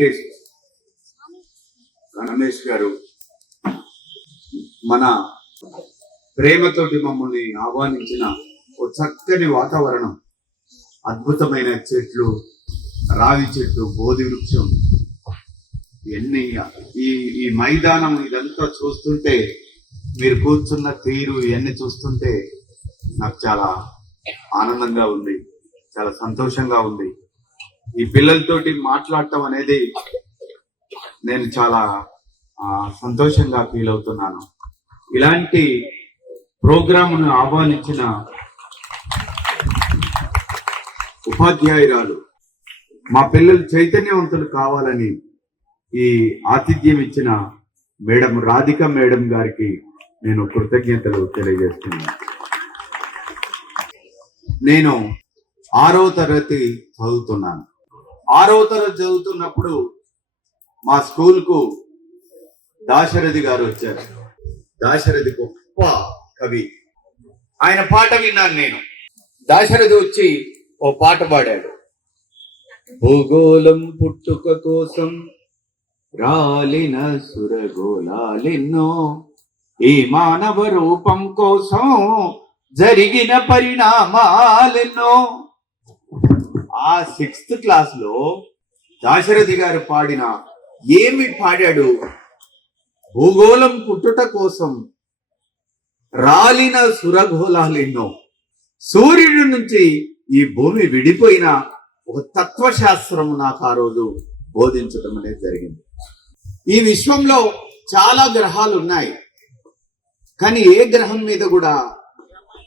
Scientist Ramesh గారు మన ప్రేమతోటి మమ్మల్ని ఆహ్వానించిన ఓ చక్కని వాతావరణం, అద్భుతమైన చెట్లు, రావి చెట్లు, బోధి వృక్షం, ఎన్ని ఈ మైదానం ఇదంతా చూస్తుంటే, మీరు కూర్చున్న తీరు ఇవన్నీ చూస్తుంటే నాకు చాలా ఆనందంగా ఉంది, చాలా సంతోషంగా ఉంది. ఈ పిల్లలతోటి మాట్లాడటం అనేది నేను చాలా సంతోషంగా ఫీల్ అవుతున్నాను. ఇలాంటి ప్రోగ్రామును ఆహ్వానించిన ఉపాధ్యాయురాలు, మా పిల్లలు చైతన్యవంతులు కావాలని ఈ ఆతిథ్యం ఇచ్చిన మేడం రాధిక మేడం గారికి నేను కృతజ్ఞతలు తెలియజేస్తున్నాను. నేను 6వ తరగతి చదువుతున్నాను. 6వ తరగతి చదువుతున్నప్పుడు మా స్కూల్కు దాశరథి గారు వచ్చారు. దాశరథి గొప్ప కవి. ఆయన పాట విన్నాను నేను. దాశరథి వచ్చి ఓ పాట పాడాడు. భూగోళం పుట్టుక కోసం రాలిన సురగోళాలెన్నో, ఈ మానవ రూపం కోసం జరిగిన పరిణామాలెన్నో. ఆ 6th క్లాస్ లో దాశరథి గారు పాడిన ఏమి పాడాడు? భూగోళం పుట్టుట కోసం రాలిన సురగోళాలెన్నో. సూర్యుడి నుంచి ఈ భూమి విడిపోయిన ఒక తత్వశాస్త్రము నాకు ఆ రోజు బోధించడం అనేది జరిగింది. ఈ విశ్వంలో చాలా గ్రహాలు ఉన్నాయి, కానీ ఏ గ్రహం మీద కూడా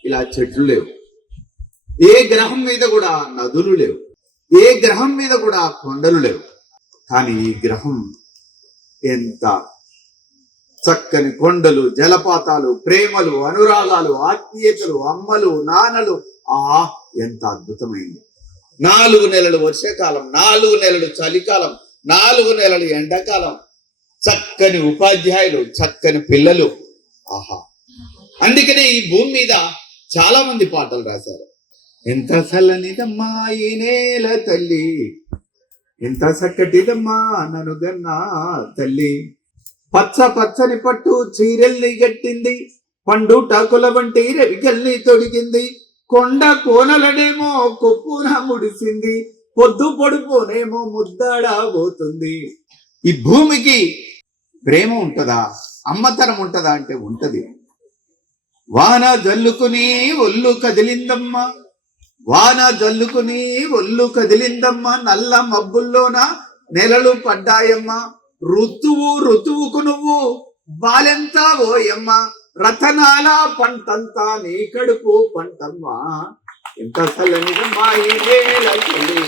ఇలా చెట్లు లేవు, ఏ గ్రహం మీద కూడా నదులు లేవు, ఏ గ్రహం మీద కూడా కొండలు లేవు. కానీ ఈ గ్రహం ఎంత చక్కని కొండలు, జలపాతాలు, ప్రేమలు, అనురాగాలు, ఆత్మీయతలు, అమ్మలు, నాన్నలు, ఎంత అద్భుతమైంది. 4 నెలలు వర్షాకాలం, 4 నెలలు చలికాలం, 4 నెలలు ఎండాకాలం, చక్కని ఉపాధ్యాయులు, చక్కని పిల్లలు. అందుకనే ఈ భూమి మీద చాలా మంది పాటలు రాశారు. ఎంత చల్లనిదమ్మా ఈ నేల తల్లి, ఎంత చక్కటిదమ్మా ననుగన్నా తల్లి, పచ్చ పచ్చని పట్టు చీరెల్ని గట్టింది, పండు టాకుల వంటి రవికల్ని తొడిగింది, కొండ కోనలనేమో కొప్పున ముడిసింది, పొద్దు పొడుపునేమో ముద్దాడబోతుంది. ఈ భూమికి ప్రేమ ఉంటదా, అమ్మతనం ఉంటదా అంటే ఉంటది. వాన జల్లుకుని ఒళ్ళు కదిలిందమ్మ, వాన జల్లుకుని ఒళ్ళు కదిలిందమ్మ, నల్ల మబ్బుల్లోన నెలలు పడ్డాయమ్మ, ఋతువుకు నువ్వు బాలెంతా ఓయమ్మ, రతనాల పంటంతా నీ కడుపు పంటమ్మా, ఎంత చల్లనిదమ్మా ఈ నేల తల్లి,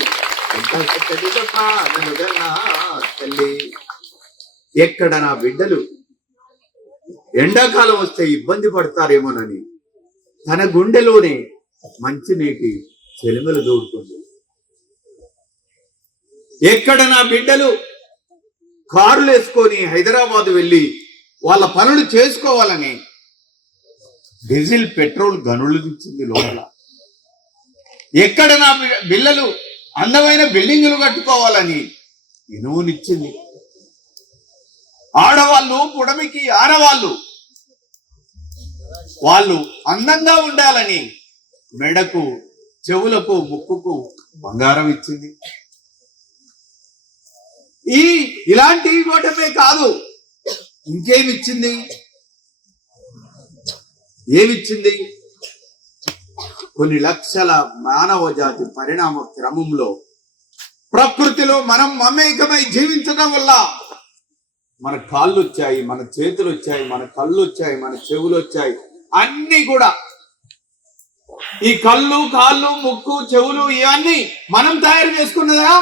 ఎంత చక్కటిదమ్మా ననుగన్నా తల్లి. ఎక్కడ నా బిడ్డలు ఎండాకాలం వస్తే ఇబ్బంది పడతారేమోనని తన గుండెలోనే మంచినీటి చెలుమలు దూడుతుంది. ఎక్కడ నా బిడ్డలు కారులు వేసుకొని హైదరాబాద్ వెళ్ళి వాళ్ళ పనులు చేసుకోవాలని డీజిల్ పెట్రోల్ గనులు ఇచ్చింది లోపల. ఎక్కడ నా పిల్లలు అందమైన బిల్డింగులు కట్టుకోవాలని ఇనువునిచ్చింది. ఆడవాళ్ళు పుడమికి ఆడవాళ్ళు వాళ్ళు అందంగా ఉండాలని మెడకు, చెవులకు, ముక్కుకు బంగారం ఇచ్చింది. ఇలాంటివి ఇవ్వటమే కాదు, ఇంకేమిచ్చింది? ఏమిచ్చింది? కొన్ని లక్షల మానవ జాతి పరిణామ క్రమంలో ప్రకృతిలో మనం మమేకమై జీవించడం వల్ల మన కాళ్ళు వచ్చాయి, మన చేతులు వచ్చాయి, మన కళ్ళు వచ్చాయి, మన చెవులు వచ్చాయి. అన్ని కూడా ఈ కళ్ళు, కాళ్ళు, ముక్కు, చెవులు ఇవన్నీ మనం తయారు చేసుకున్నదా?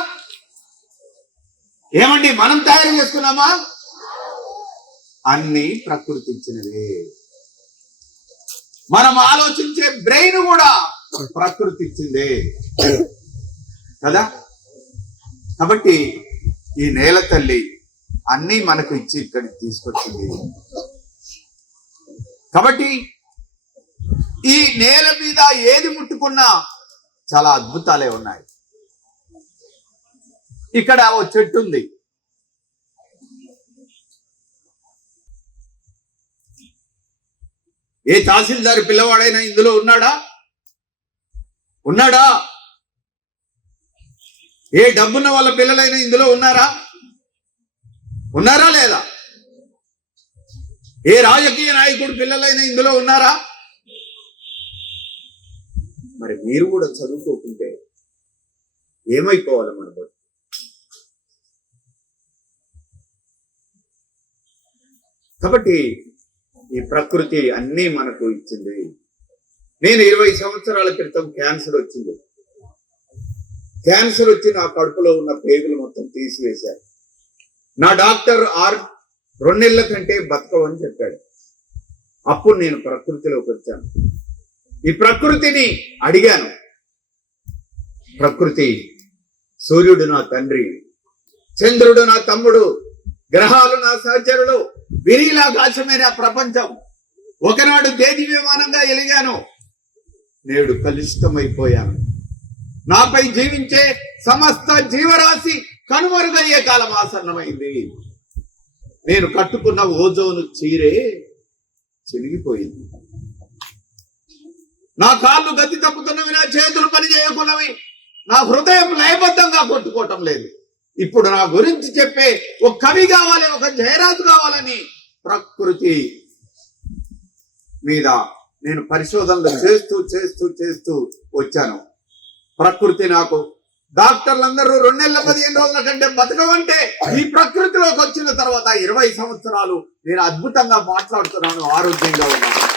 ఏమండి, మనం తయారు చేసుకున్నామా? అన్ని ప్రకృతి ఇచ్చినవే. మనం ఆలోచించే బ్రెయిన్ కూడా ప్రకృతి ఇచ్చిందే కదా. కాబట్టి ఈ నేల తల్లి అన్నీ మనకు ఇచ్చి ఇక్కడికి తీసుకొచ్చింది. కాబట్టి ఈ నేల మీద ఏది ముట్టుకున్నా చాలా అద్భుతాలే ఉన్నాయి. ఇక్కడ ఓ చెట్టు ఉంది, ఏ తహసీల్దార్ పిల్లవాడైనా ఇందులో ఉన్నాడా? ఏ డబ్బున్న వాళ్ళ పిల్లలైనా ఇందులో ఉన్నారా లేదా? ఏ రాజకీయ నాయకుడు పిల్లలైనా ఇందులో ఉన్నారా? మరి మీరు కూడా చదువుకోకుంటే ఏమైపోవాలి మన బతుకు? కాబట్టి ఈ ప్రకృతి అన్నీ మనకు ఇచ్చింది. నేను 20 సంవత్సరాల క్రితం క్యాన్సర్ వచ్చింది. క్యాన్సర్ వచ్చి నా కడుపులో ఉన్న పేగులు మొత్తం తీసివేశారు. నా డాక్టర్ 2 నెలల కంటే బతకవని చెప్పాడు. అప్పుడు నేను ప్రకృతిలోకి వచ్చాను. ఈ ప్రకృతిని అడిగాను. ప్రకృతి, సూర్యుడు నా తండ్రి, చంద్రుడు నా తమ్ముడు, గ్రహాలు నా సహచరుడు, వినీలాకాశమే నా ప్రపంచం. ఒకనాడు దేని విమానంగా ఎలిగాను, నేడు కలుషితమైపోయాను. నాపై జీవించే సమస్త జీవరాశి కనుమరుగయ్యే కాలం ఆసన్నమైంది. నేను కట్టుకున్న ఓజోను చీరే చిరిగిపోయింది. నా కాళ్ళు గతి తప్పుతున్నవి, నా చేతులు పని చేయకున్నవి, నా హృదయం లయబద్ధంగా కొట్టుకోవటం లేదు. ఇప్పుడు నా గురించి చెప్పే ఒక కవి కావాలి, ఒక జయరాజు కావాలని ప్రకృతి మీద నేను పరిశోధనలు చేస్తూ వచ్చాను. ప్రకృతి నాకు డాక్టర్లందరూ 2 నెలల 15 రోజుల కంటే బతకమంటే ఈ ప్రకృతిలోకి వచ్చిన తర్వాత 20 సంవత్సరాలు నేను అద్భుతంగా మాట్లాడుతున్నాను, ఆరోగ్యంగా ఉన్నాను.